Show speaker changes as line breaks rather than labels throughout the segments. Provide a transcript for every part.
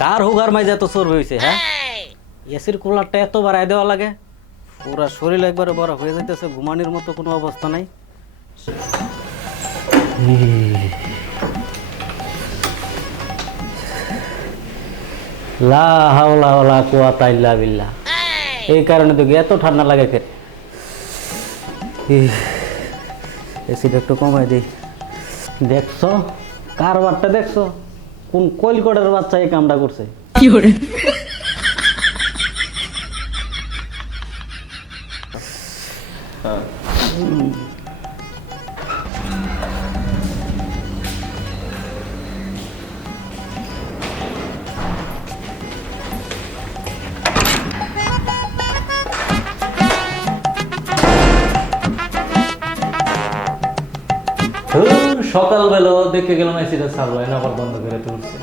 কার হুগার মাইজে এত সর হয়েছে হ্যাঁ? এসির কুলারটা এত বাড়াই দেওয়া লাগে পুরা শরীর একবারে বড় হয়ে যাইতেছে ঘুমানির মতো কোনো অবস্থা নাই। লা হাওলা ওয়ালা কুয়াতা ইল্লা বিল্লাহ। এই কারণে তো এত ঠান্ডা লাগে ফের। এসিটা একটু কমাই দিই। দেখছ? কারবারটা দেখছ? কোন কলকটের বাচ্চা এই কামটা করছে?
সকালবেলা দেখে গেলাম এসিটা চালু হয় না, আবার বন্ধ করে তুলছে।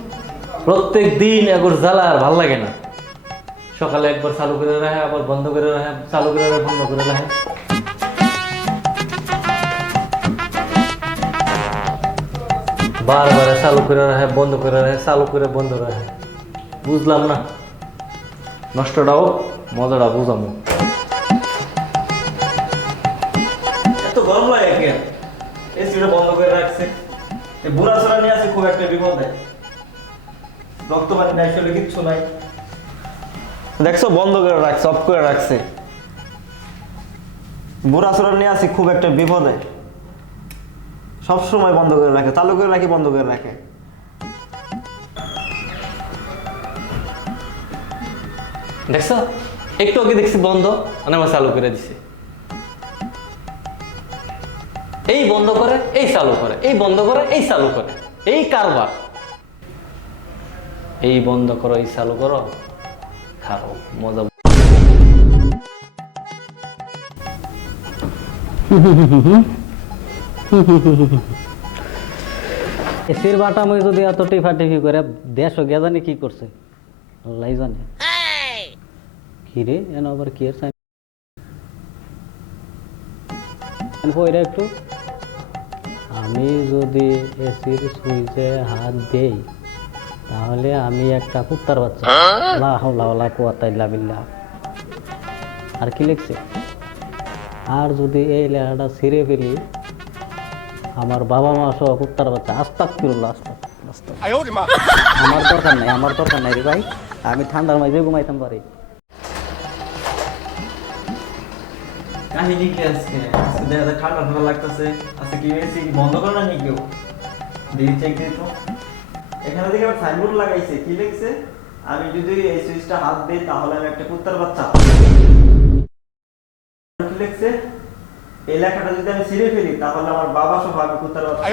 প্রত্যেক দিন একবার জ্বালা আর ভালো লাগে না। সকালে একবার চালু করে রাখে, আবার বন্ধ করে রাখে, চালু করে রাখে, বন্ধ করে রাখে। বারবার চালু করে রাখে, বন্ধ করে রাখে, চালু করে বন্ধ রাখে। বুঝলাম না। নষ্টটাও, মজাটা বুঝামো।
এত গরম লাগে কেন? এসিটা বন্ধ করে রাখছে। বুড়া নিয়ে আছে খুব একটা বিপদে। রক্ত পানি নাই কিচ্ছু নাই। দেখছ, বন্ধ করে রাখছে অফ করে রাখছে। বুড়া নিয়ে আছে খুব একটা বিপদে। সব সময় বন্ধ করে রাখে, চালু করে রাখি, বন্ধ করে রাখে।
দেখছ? একটু আগে দেখছি বন্ধ মানে চালু করে দিছে। এই বন্ধ করে এই চালু করে এই বন্ধ করে এই চালু করে এই কারবার। এই বন্ধ করো এই চালু করো খাও মজা।
এসির বাটামই যদি এত টিফা টিফি করে দেশ গিয়া জানি কি করছে? আল্লাহ জানে। কি রে এন আবার কি sign? কইরা একটু। আমি যদি এসির সুইচে হাত দেই তাহলে আমি একটা কুত্তার বাচ্চা। লা হাওলা ওয়ালা কুওয়াতা ইল্লা বিল্লাহ। আর কি লিখছে? আর যদি এই লেখাটা ছিঁড়ে ফেলি আমার বাবা মা সহ কুত্তার বাচ্চা। আস্তাক ফিরুল্লাহ আস্তাক আমার দরকার নাই আমার দরকার নাই রে ভাই। আমি ঠান্ডার মাঝে ঘুমাইতাম পারি।
কাহিনী কি আজকে? আজকে দেখা যায় ঠান্ডা ঠান্ডা লাগতেছে। আজকে কি এসি বন্ধ করে না কেউ? দেখি চেক তো এখানে দেখে আবার সাইনবোর্ড লাগাইছে। কি লিখছে? আমি যদি এই সুইচটা হাত দিই তাহলে আমি একটা কুত্তার বাচ্চা। কি লিখছে? এই লেখাটা যদি আমি ছিঁড়ে ফেলি তাহলে আমার বাবা সহ আমি কুত্তার বাচ্চা।